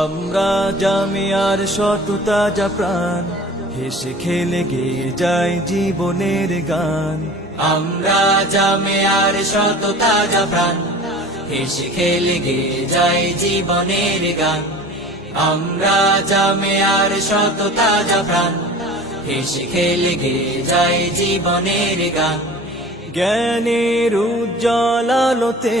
আমরা জামিয়ার শততা যা প্রাণ হেসে খেলে গেয়ে যাই জীবনের গান আমরা জামিয়ার সততা যা প্রাণ হেসে খেলে গেয়ে যাই জীবনের গান আমরা জামিয়ার সততা যা প্রাণ হেসে খেলে গেয়ে যাই জীবনের গান জ্ঞানের উজ্জ্বল আলোতে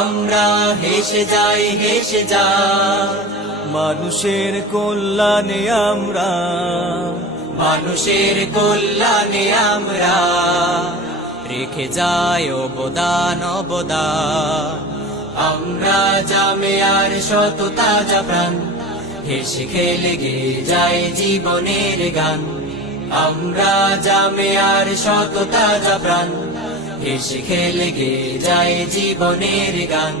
আমরা হেসে যাই হেসে যা মানুষের কল্যাণে আমরা মানুষের কল্যাণে আমরা রেখে যাই অবদান অবদান আমরা জামে আর সততা তাজা প্রাণ হেসে খেলে গে যাই জীবনের গান আমরা জামে আর সততা তাজা প্রাণ হেসে খেলে গে যায় জীবনের গান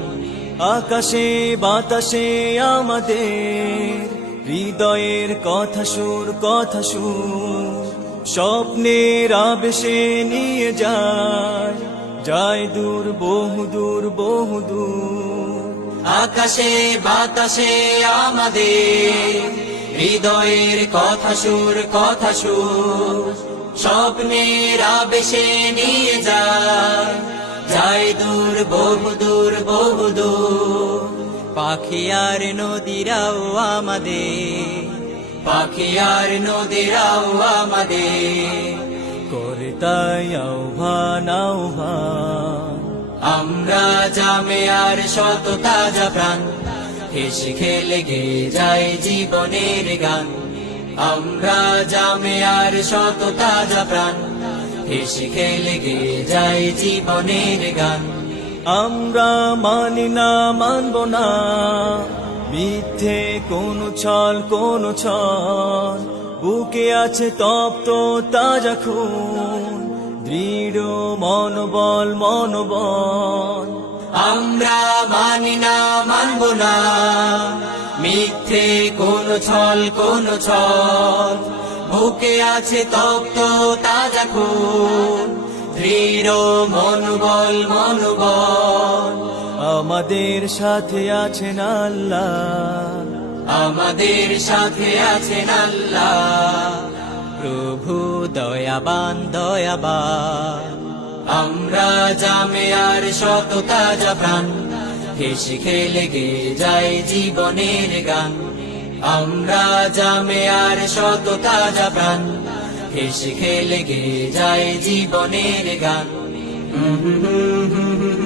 আকাশে বাতাসে আমাদের হৃদয়ের কথা সুর কথা সুর স্বপ্নের আবেশে নিয়ে যায় যায় দূর বহু দূর বহু আকাশে বাতাসে আমাদের হৃদয়ের কথা সুর কথা সুর সব মেয়েরা আবেশে নিয়ে যায় যায় দূর বহু দূর বহু দূর পাখি আর নদীরাও আমাদের পাখি আর নদীরাও আমাদের করতাই আহ্বান আহ্বান আমরা জামে আর শত তাজা প্রাণ হেসে খেলে গে যায় জীবনের গান আমরা জামে আর শত তাজা প্রাণ হেসে খেলে গে যাই জীবনের গান আমরা মানি না মানব না মিথ্যে কোন ছল কোন ছল বুকে আছে তপ্ত তাজা খুন দৃঢ় মনোবল মনোবল আমরা মানি না মানব না চোখে কোন ছল কোন ছল বুকে আছে তপ্ত তাজা খুন দৃঢ় মনোবল মনোবল আমাদের সাথে আছেন আল্লাহ আমাদের সাথে আছেন আল্লাহ প্রভু দয়াবান দয়াবান আমরা জামে আর শত তাজা প্রাণ হেসে খেলে গে যায় জীবনের গান আমরা জামে আর শত তাজা প্রাণ হেসে খেলে গে যায় জীবনের গান হুম হুম হুম